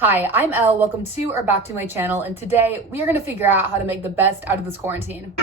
Hi, I'm Elle. Welcome to or back to my channel, and today we are going to figure out how to make the best out of this quarantine.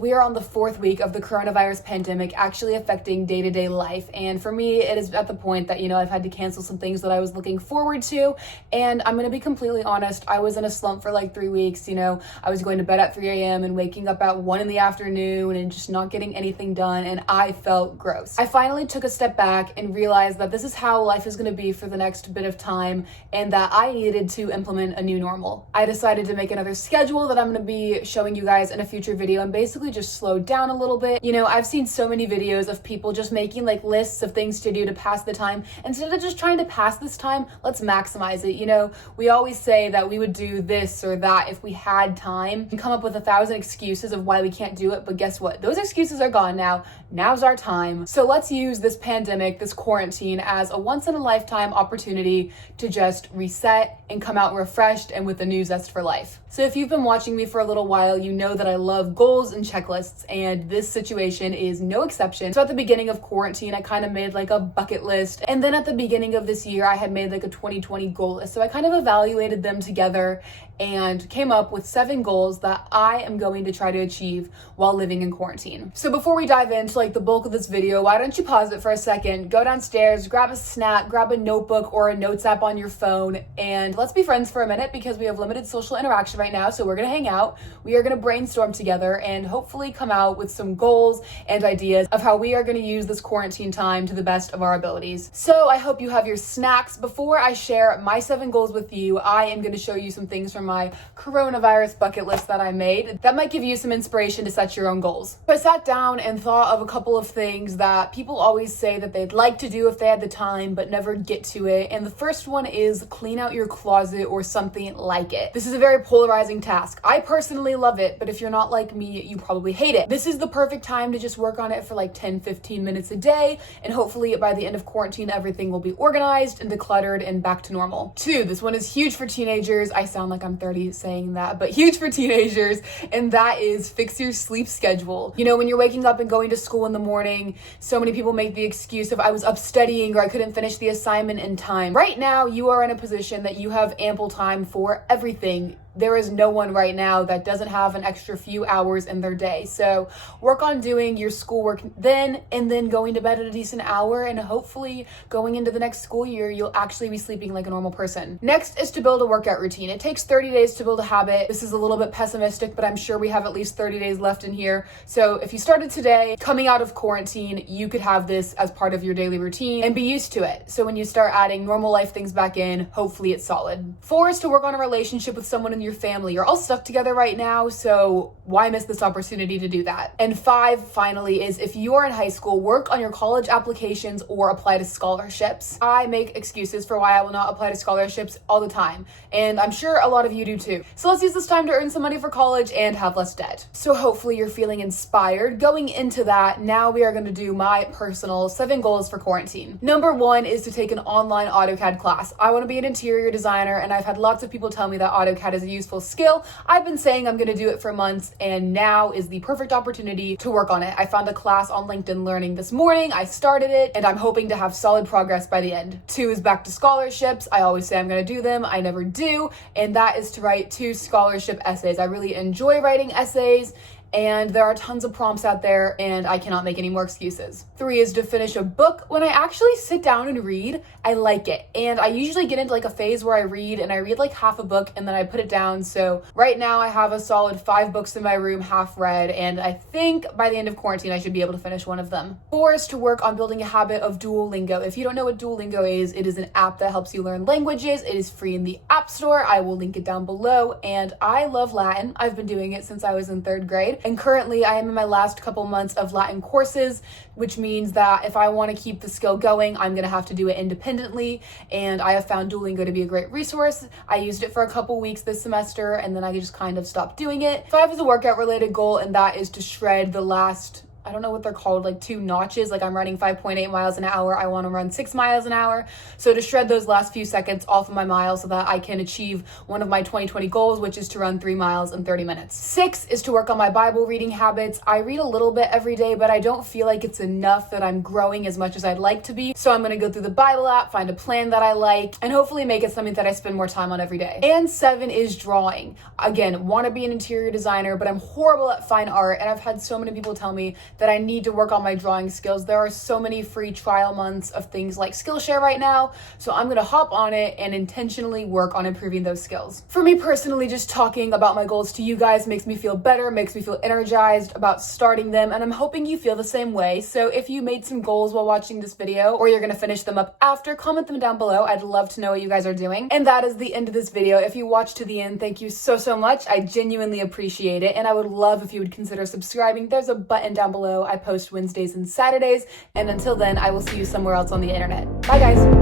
We are on the fourth week of the coronavirus pandemic actually affecting day-to-day life, and for me it is at the point that I've had to cancel some things that I was looking forward to. And I'm gonna be completely honest, I was in a slump for like 3 weeks. I was going to bed at 3 a.m. and waking up at 1 in the afternoon and just not getting anything done, and I felt gross. I finally took a step back and realized that this is how life is going to be for the next bit of time, and that I needed to implement a new normal. I decided to make another schedule that I'm going to be showing you guys in a future video, and basically just slowed down a little bit. I've seen so many videos of people just making like lists of things to do to pass the time. Instead of just trying to pass this time, let's maximize it. We always say that we would do this or that if we had time and come up with 1,000 excuses of why we can't do it, but guess what? Those excuses are gone now. Now's our time. So let's use this pandemic, this quarantine, as a once-in-a-lifetime opportunity to just reset and come out refreshed and with a new zest for life. So if you've been watching me for a little while, you know that I love goals and checklists, and this situation is no exception. So at the beginning of quarantine, I kind of made like a bucket list, and then at the beginning of this year, I had made like a 2020 goal list. So I kind of evaluated them together and came up with 7 goals that I am going to try to achieve while living in quarantine. So before we dive into like the bulk of this video, why don't you pause it for a second, go downstairs, grab a snack, grab a notebook or a notes app on your phone, and let's be friends for a minute because we have limited social interaction right now. So we're gonna hang out, we are gonna brainstorm together, and hopefully come out with some goals and ideas of how we are gonna use this quarantine time to the best of our abilities. So I hope you have your snacks. Before I share my 7 goals with you, I am gonna show you some things from my coronavirus bucket list that I made that might give you some inspiration to set your own goals. So I sat down and thought of a couple of things that people always say that they'd like to do if they had the time but never get to it. And the first one is clean out your closet or something like it. This is a very polarizing task. I personally love it, but if you're not like me, you probably hate it. This is the perfect time to just work on it for like 10-15 minutes a day, and hopefully by the end of quarantine everything will be organized and decluttered and back to normal. 2, this one is huge for teenagers. I sound like I'm 30 saying that, but huge for teenagers, and that is fix your sleep schedule. When you're waking up and going to school in the morning, so many people make the excuse of I was up studying or I couldn't finish the assignment in time. Right now, you are in a position that you have ample time for everything. There is no one right now that doesn't have an extra few hours in their day. So work on doing your schoolwork then, and then going to bed at a decent hour, and hopefully going into the next school year, you'll actually be sleeping like a normal person. Next is to build a workout routine. It takes 30 days to build a habit. This is a little bit pessimistic, but I'm sure we have at least 30 days left in here. So if you started today, coming out of quarantine, you could have this as part of your daily routine and be used to it. So when you start adding normal life things back in, hopefully it's solid. 4 is to work on a relationship with someone in your family. You're all stuck together right now, so why miss this opportunity to do that? And 5, finally, is if you are in high school, work on your college applications or apply to scholarships. I make excuses for why I will not apply to scholarships all the time, and I'm sure a lot of you do too. So let's use this time to earn some money for college and have less debt. So hopefully you're feeling inspired. Going into that, now we are going to do my personal 7 goals for quarantine. Number 1 is to take an online AutoCAD class. I want to be an interior designer, and I've had lots of people tell me that AutoCAD is a useful skill. I've been saying I'm going to do it for months, and now is the perfect opportunity to work on it. I found a class on LinkedIn Learning this morning. I started it, and I'm hoping to have solid progress by the end. 2 is back to scholarships. I always say I'm going to do them. I never do, and that is to write 2 scholarship essays. I really enjoy writing essays, and there are tons of prompts out there, and I cannot make any more excuses. 3 is to finish a book. When I actually sit down and read, I like it. And I usually get into like a phase where I read like half a book and then I put it down. So right now I have a solid 5 books in my room, half read, and I think by the end of quarantine, I should be able to finish one of them. 4 is to work on building a habit of Duolingo. If you don't know what Duolingo is, it is an app that helps you learn languages. It is free in the App Store. I will link it down below, and I love Latin. I've been doing it since I was in 3rd grade. And currently I am in my last couple months of Latin courses, which means that if I want to keep the skill going, I'm going to have to do it independently. And I have found Duolingo to be a great resource. I used it for a couple weeks this semester, and then I just kind of stopped doing it. 5 is a workout related goal, and that is to shred the last I don't know what they're called, like 2 notches. Like I'm running 5.8 miles an hour. I want to run 6 miles an hour. So to shred those last few seconds off of my miles so that I can achieve one of my 2020 goals, which is to run 3 miles in 30 minutes. 6 is to work on my Bible reading habits. I read a little bit every day, but I don't feel like it's enough that I'm growing as much as I'd like to be. So I'm going to go through the Bible app, find a plan that I like, and hopefully make it something that I spend more time on every day. And 7 is drawing. Again, want to be an interior designer, but I'm horrible at fine art, and I've had so many people tell me that I need to work on my drawing skills. There are so many free trial months of things like Skillshare right now, so I'm gonna hop on it and intentionally work on improving those skills. For me personally, just talking about my goals to you guys makes me feel better, makes me feel energized about starting them, and I'm hoping you feel the same way. So if you made some goals while watching this video, or you're gonna finish them up after, comment them down below. I'd love to know what you guys are doing. And that is the end of this video. If you watched to the end, thank you so much. I genuinely appreciate it, and I would love if you would consider subscribing. There's a button down below. I post Wednesdays and Saturdays, and until then, I will see you somewhere else on the internet. Bye guys.